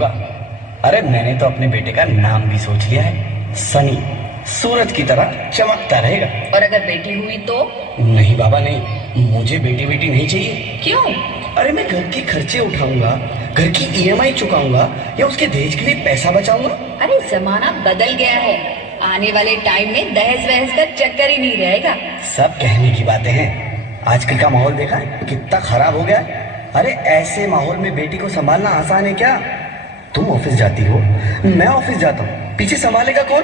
होगा। अरे मैंने तो अपने बेटे का नाम भी सोच लिया है, सनी। सूरज की तरह चमकता रहेगा। और अगर बेटी हुई तो? नहीं बाबा नहीं, मुझे बेटी बेटी नहीं चाहिए। क्यों? अरे मैं घर के खर्चे उठाऊंगा, घर की ईएमआई चुकाऊंगा या उसके दहेज के लिए पैसा बचाऊंगा। अरे जमाना बदल गया है, आने वाले टाइम में दहेज वहेज का चक्कर ही नहीं रहेगा। सब कहने की बातें हैं, आजकल का माहौल देखा है कितना खराब हो गया। अरे ऐसे माहौल में बेटी को संभालना आसान है क्या? तुम ऑफिस जाती हो, मैं ऑफिस जाता हूँ, पीछे संभालेगा कौन?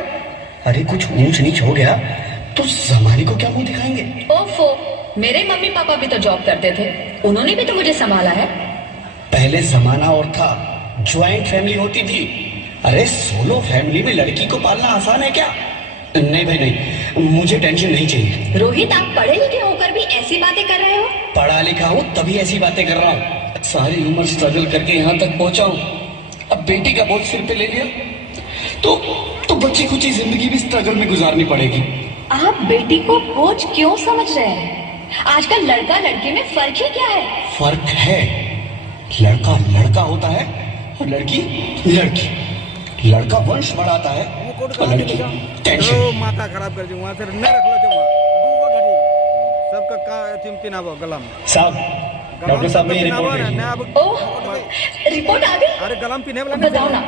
अरे कुछ ऊंच नीच हो गया तो जमाने को क्या मुंह दिखाएंगे? ओफो, मेरे मम्मी पापा भी तो जॉब करते थे, उन्होंने भी तो मुझे संभाला है। पहले जमाना और था, ज्वाइंट फैमिली होती थी। अरे सोलो फैमिली में लड़की को पालना आसान है क्या? नहीं भाई नहीं, मुझे टेंशन नहीं चाहिए। रोहित, आप पढ़े लिखे होकर भी ऐसी बातें कर रहे हो? पढ़ा लिखा हूँ तभी ऐसी बातें कर रहा हूँ। सारी उम्र स्ट्रगल करके यहाँ तक पहुंचा हूँ, अब बेटी का बोझ सिर पे ले लिया तो बच्ची कुछ जिंदगी भी स्ट्रगल में गुजारनी पड़ेगी। आप बेटी को बोझ क्यों समझ रहे हैं? आजकल लड़का लड़की में फर्क ही क्या है? फर्क है, लड़का लड़का होता है और लड़की लड़की। लड़का वंश बढ़ाता है और लड़की टेंशन। माथा खराब कर दूं वहां से न रख लो जो दूगो घड़ी सबका का चिमचिना वो गलम साहब, डॉक्टर साहब ने रिपोर्ट ओह, रिपोर्ट आ गई? अरे गलम पीने वाला बताओ ना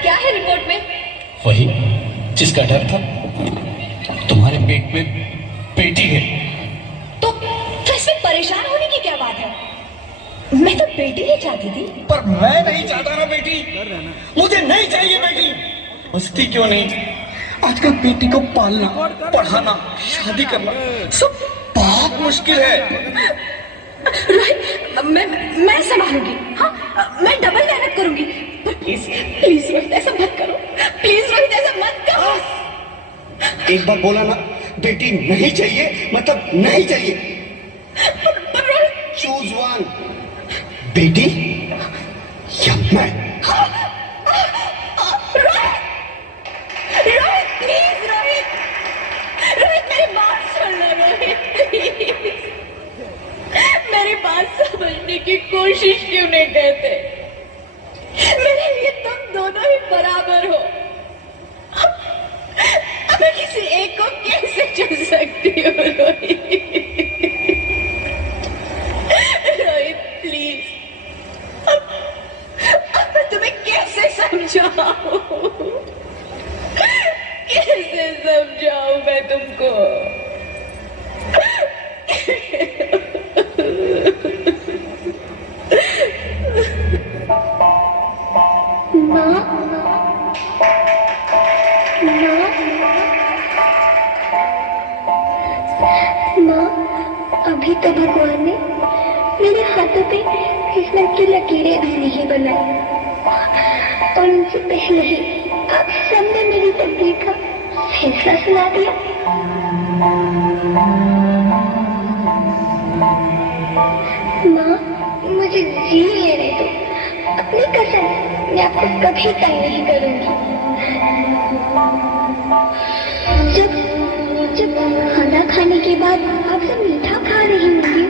क्या है रिपोर्ट में? वही जिसका डर था, तुम्हारे पेट में बेटी है। तो इसमें परेशान होने की क्या बात है? मैं तो बेटी ही चाहती थी। पर मैं नहीं चाहता ना बेटी, मुझे नहीं चाहिए बेटी। मस्ती क्यों नहीं, आजकल बेटी को पालना, पढ़ाना, शादी करना सब बहुत मुश्किल है। रोहित, मैं संभालूंगी। हाँ, मैं डबल मेहनत करूंगी। पर प्लीज प्लीज रोहित ऐसा मत करो, प्लीज रोहित ऐसा मत करो। एक बार बोला ना, बेटी नहीं चाहिए मतलब नहीं चाहिए। पर रोहित, चूज वन, बेटी या मैं। रोहित प्लीज, रोहित मेरी बात सुन लो रोहित प्लीज। मेरी बात समझने की कोशिश क्यों नहीं करते? मेरे लिए तुम दोनों ही बराबर हो। अब मैं किसी एक को कैसे चुन सकती हूँ रोहित? रोहित प्लीज, अब मैं तुम्हें कैसे समझाऊं? कैसे समझाऊं मैं तुमको? माँ, अभी तो भगवान ने मेरे हाथों पे किस्मत की लकीरें भी नहीं बनाई और उनसे पहले ही आप सबने मेरी तकदीर का फैसला सुना दिया। माँ, मुझे जी लेने दो, अपनी कसम, मैं आपको कभी तंग नहीं करूंगी। जब खाना खाने के बाद आप सब मीठा खा रही होंगी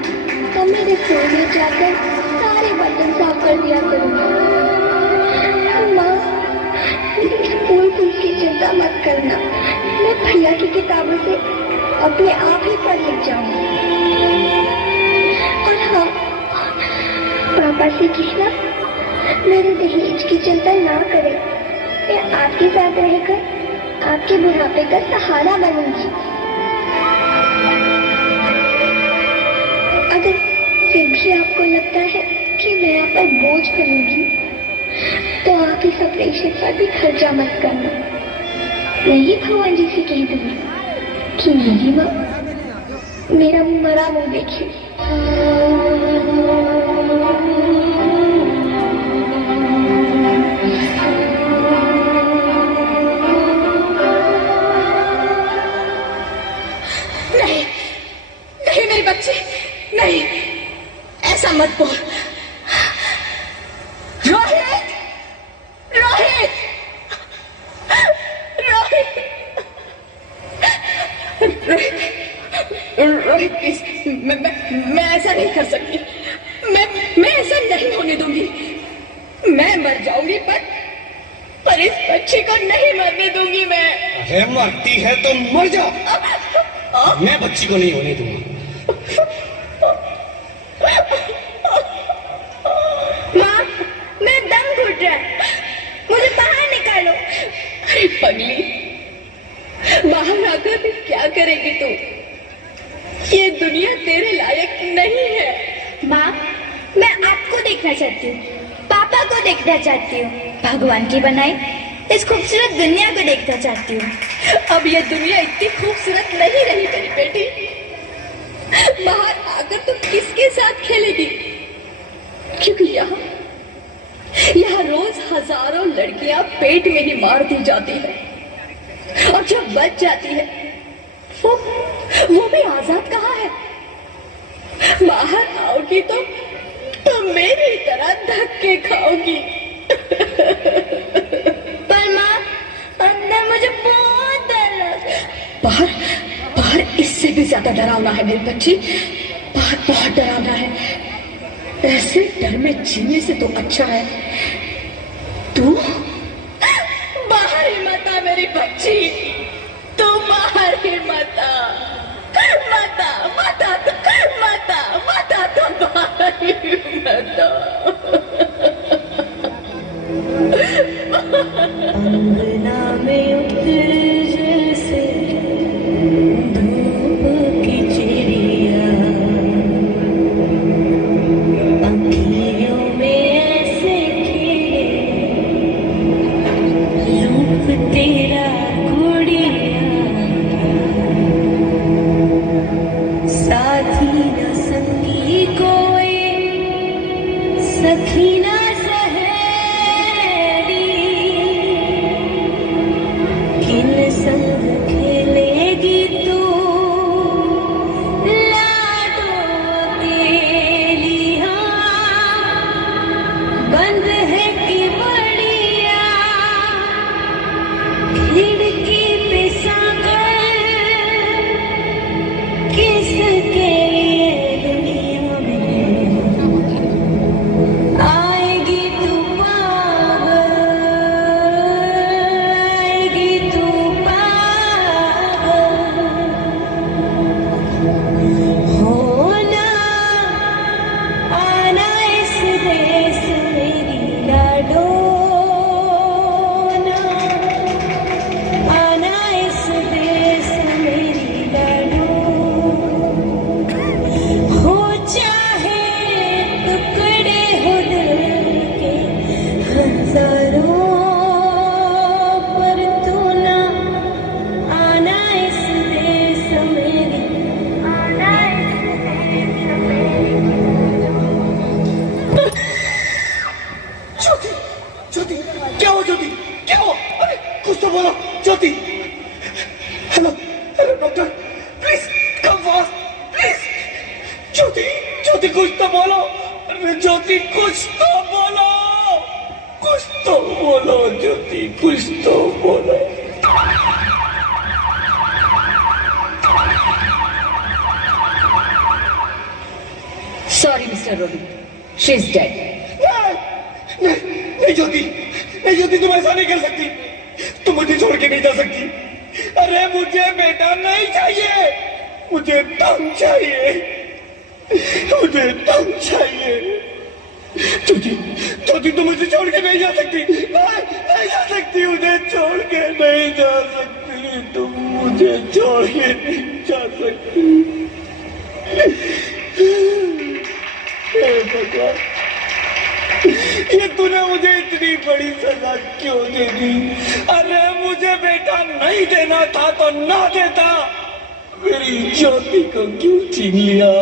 तो मेरे रसोई में जाकर सारे बर्तन साफ कर दिया करूंगी। माँ, स्कूल फीस की चिंता मत करना, मैं भैया की किताबों से अपने आप ही पढ़ लिख जाऊंगी। और हाँ, पापा से कहना मेरे दहेज की चिंता ना करें, मैं आपके साथ रहकर आपके बुढ़ापे का सहारा बनूंगी। अगर फिर भी आपको लगता है कि मैं आप पर बोझ बनूंगी तो आप इस ऑपरेशन पर भी खर्चा मत करना। मैं ही भगवान जी से कह दूंगी कि मेरी माँ मेरा मरा मुंह देखी। नहीं मेरे बच्चे, नहीं, ऐसा मत बोल। रोहित, रोहित, रोहित, रोहित प्लीज, मैं ऐसा नहीं कर सकती। मैं ऐसा नहीं होने दूंगी। मैं मर जाऊंगी पर इस बच्ची को नहीं मरने दूंगी मैं। अरे मरती है तो मर जा, मैं बच्ची को नहीं होने दूंगा। माँ, मेरा दम घुट रहा है, मुझे बाहर निकालो। अरे पगली, बाहर आकर भी क्या करेगी तू? ये दुनिया तेरे लायक नहीं है। माँ, मैं आपको देखना चाहती हूँ, पापा को देखना चाहती हूँ, भगवान की बनाई इस खूबसूरत दुनिया को देखना चाहती हूँ। अब ये दुनिया इतनी खूबसूरत नहीं रही मेरी बेटी। बाहर आकर तुम किसके साथ खेलेगी? क्योंकि यहाँ रोज हजारों लड़कियां पेट में ही मार दी जाती है, और जब बच जाती है वो भी आजाद कहाँ है? बाहर आओगी तो मेरी तरह धक्के खाओगी। पर माँ, अंदर मुझे बहुत डर लग। बाहर बाहर इससे भी ज्यादा डरावना है मेरी बच्ची, बाहर बहुत डरावना है। ऐसे डर में जीने से तो अच्छा है तू बाहर ही मत आ मेरी बच्ची, तू बाहर ही मत आ, मत आ, मत आ, मत आ, मत आ, तू बाहर ही मत आ। अंगना में उतर जैसे धूप की चिड़िया, आँखियों में ऐसे खिले रूप तेरा गुड़िया, साथी न संगी कोई, सखी न संग खेलेगी तू लाडो तेलिया, बंद है कि बढ़िया खिड़की पे सागर, किसके लिए दुनिया में आएगी तू पागल, आएगी तू होना आना इस देश मेरी लाडो, आना इस देश मेरी लाडो, हो चाहे टुकड़े हो दिल के हजारों, पर तू ना आना इस देश मेरी, आना इस देश मेरी। ज्योति, ज्योति, क्या हो ज्योति, क्या हो? अरे कुछ तो बोलो Jyoti. Hello hello doctor, please come fast please. Jyoti, Jyoti कुछ तो बोलो। अरे ज्योति कुछ तो बोलो, कुछ तो बोलो ज्योति, कुछ तो बोलो। Sorry, Mr. Robi, she's dead. नहीं ज्योति, नहीं ज्योति, तुम ऐसा नहीं कर सकती, तुम मुझे छोड़ के नहीं जा सकती। अरे मुझे बेटा नहीं चाहिए, मुझे दम चाहिए, मुझे दम चाहिए। ज्योति, ज्योति तुम मुझे छोड़ के नहीं जा सकती, नहीं जा सकती, मुझे छोड़ के नहीं जा सकती, तुम मुझे छोड़ के नहीं जा सकती। हे भगवान, ये तूने मुझे इतनी बड़ी सजा क्यों दे दी? अरे मुझे बेटा नहीं देना था तो ना देता, मेरी ज्योति को क्यों छीन लिया?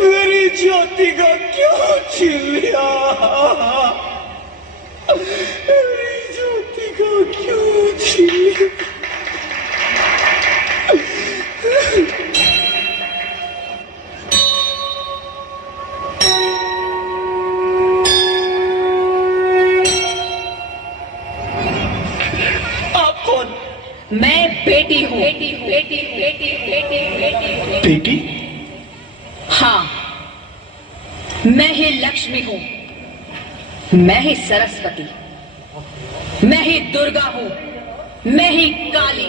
मेरी ज्योति को क्यों छीन लिया? मेरी ज्योति को क्यों छीन लिया? मैं बेटी हूँ। बेटी हूँ, बेटी हूँ, बेटी हूँ, बेटी हूँ, बेटी हूँ। बेटी? हाँ, मैं ही लक्ष्मी हूँ, मैं ही सरस्वती, मैं ही दुर्गा हूं, मैं ही काली,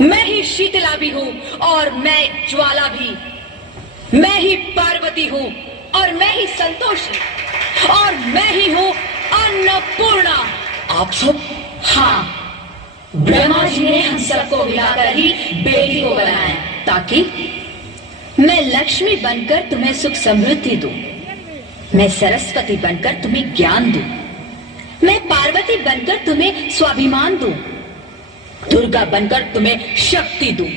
मैं ही शीतला भी हूं और मैं ज्वाला भी, मैं ही पार्वती हूं और मैं ही संतोषी और मैं ही हूं अन्नपूर्णा। आप सब? हाँ, ब्रह्मा जी ने हम सबको मिलाकर ही बेटी को बनाया ताकि मैं लक्ष्मी बनकर तुम्हें सुख समृद्धि दूं, मैं सरस्वती बनकर तुम्हें ज्ञान दूं, मैं पार्वती बनकर तुम्हें स्वाभिमान दूं, दुर्गा बनकर तुम्हें शक्ति दूं,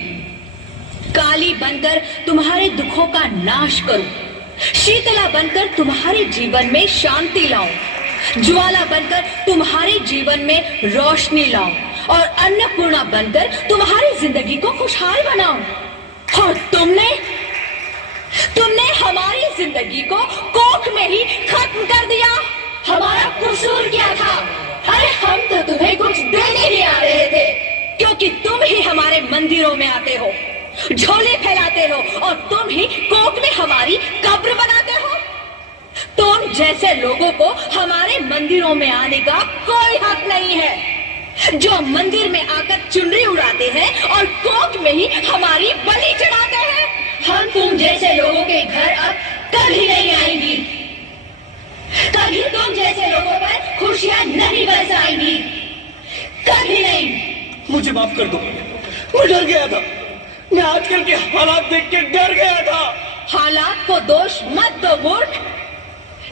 काली बनकर तुम्हारे दुखों का नाश करूं, शीतला बनकर तुम्हारे जीवन में शांति लाऊं, ज्वाला बनकर तुम्हारे जीवन में रोशनी लाऊं और अन्नपूर्णा बनकर तुम्हारी जिंदगी को खुशहाल बनाऊं। और तुमने हमारी जिंदगी को कोख में ही खत्म कर दिया। हमारा कसूर क्या था? अरे हम तो तुम्हें कुछ देने ही आ रहे थे, क्योंकि तुम ही हमारे मंदिरों में आते हो, झोले फैलाते हो और तुम ही कोख में हमारी कब्र बनाते हो। तुम जैसे लोगों को हमारे मंदिरों में आने का कोई हक नहीं है, जो मंदिर में आकर चुनरी उड़ाते हैं और कोख में ही हमारी बलि चढ़ाते हैं। हम तुम जैसे लोगों के घर अब कभी नहीं आएंगी, कभी तुम जैसे लोगों पर खुशियां नहीं बरसाएंगी, कभी नहीं। मुझे माफ कर दो, मैं डर गया था, मैं आजकल के हालात देख के डर गया था। हालात को दोष मत दो मूर्ख,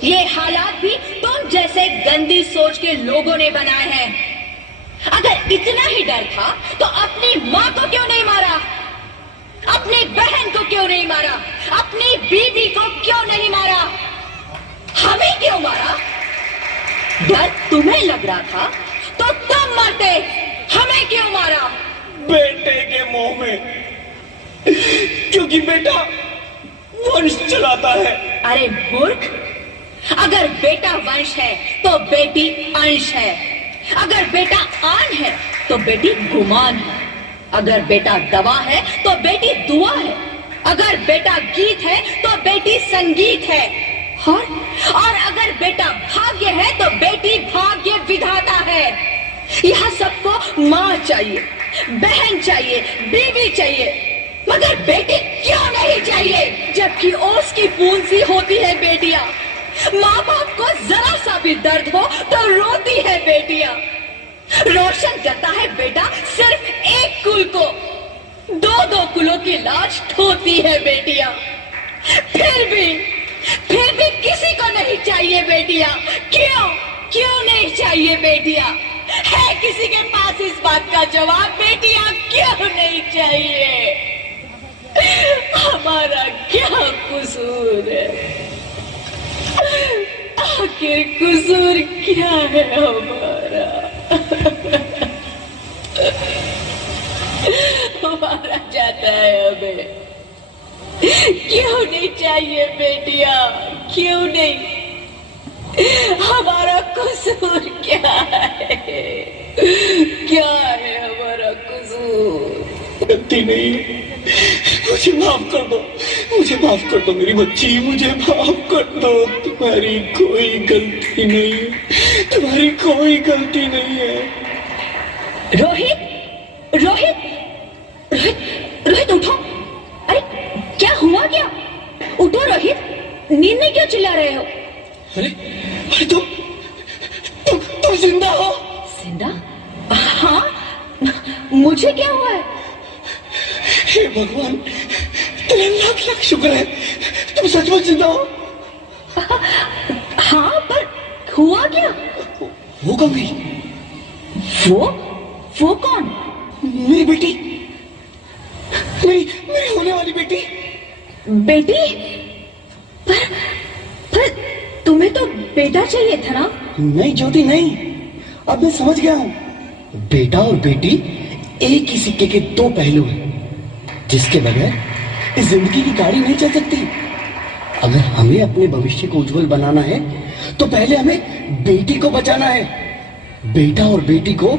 ये हालात भी तुम जैसे गंदी सोच के लोगों ने बनाए हैं। अगर इतना ही डर था तो अपनी माँ को क्यों नहीं मारा, अपनी बहन को क्यों नहीं मारा, अपनी बीवी को क्यों नहीं मारा, हमें क्यों मारा? डर तुम्हें लग रहा था तो तुम मरते, हमें क्यों मारा? बेटे के मोह में, क्योंकि बेटा वंश चलाता है। अरे मूर्ख, अगर बेटा वंश है तो बेटी अंश है, अगर बेटा आन है तो बेटी गुमान है, अगर बेटा दवा है तो बेटी दुआ है, अगर बेटा गीत है तो बेटी संगीत है, और अगर बेटा भाग्य है तो बेटी भाग्य विधाता है। यह सबको माँ चाहिए, बहन चाहिए, बीवी चाहिए, मगर बेटी क्यों नहीं चाहिए? जबकि ओस की बूंद सी होती है बेटियां, माँ बाप को जरा सा भी दर्द हो तो रोती है बेटियां, रोशन करता है बेटा सिर्फ एक कुल को, दो कुलों की लाज ढोती है बेटियां। फिर भी किसी को नहीं चाहिए बेटियां। क्यों नहीं चाहिए बेटियां? है किसी के पास इस बात का जवाब? बेटियां क्यों नहीं चाहिए? हमारा क्या कसूर है? आखिर कसूर क्या है हमारा? हमारा जाता है हमें। क्यों नहीं चाहिए बेटिया? क्यों नहीं? हमारा कसूर क्या है? क्या है हमारा कसूर? गलती नहीं, मुझे माफ कर दो, मुझे माफ कर दो मेरी बच्ची, मुझे माफ कर दो। तुम्हारी कोई गलती नहीं है, तुम्हारी कोई गलती नहीं है। रोहित, रोहित, रोहित, रोहित उठो। अरे क्या हुआ क्या? उठो रोहित, नींद में क्यों चिल्ला रहे हो? अरे अरे तुम जिंदा हो? जिंदा? हाँ, मुझे क्या हुआ है? हे भगवान, तेरे लाख लाख शुक्र है, तुम सचमुच जिंदा हो। हाँ, पर हुआ क्या? वो कौन गई? वो कौन? मेरी बेटी, मेरी होने वाली बेटी। बेटी? पर तुम्हें तो बेटा चाहिए था ना? नहीं ज्योति नहीं, अब मैं समझ गया हूँ। बेटा और बेटी एक ही सिक्के के दो पहलू हैं, जिसके बगैर इस जिंदगी की गाड़ी नहीं चल सकती। अगर हमें अपने भविष्य को उज्जवल बनाना है तो पहले हमें बेटी को बचाना है। बेटा और बेटी को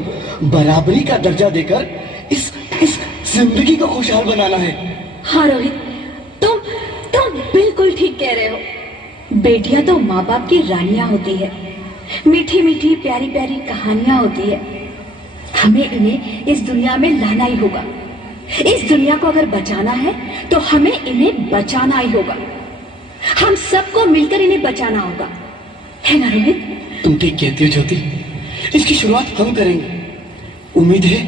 बराबरी का दर्जा देकर इस जिंदगी को खुशहाल बनाना है। हाँ रोहित, तुम बिल्कुल ठीक कह रहे हो। बेटियां तो माँ बाप की रानियां होती है, मीठी मीठी प्यारी प्यारी कहानियां होती है। हमें इन्हें इस दुनिया में लाना ही होगा। इस दुनिया को अगर बचाना है तो हमें इन्हें बचाना ही होगा। हम सबको मिलकर इन्हें बचाना होगा, है ना रोहित? तुम ठीक कहती हो ज्योति, इसकी शुरुआत हम करेंगे। उम्मीद है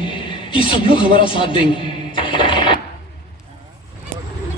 कि सब लोग हमारा साथ देंगे।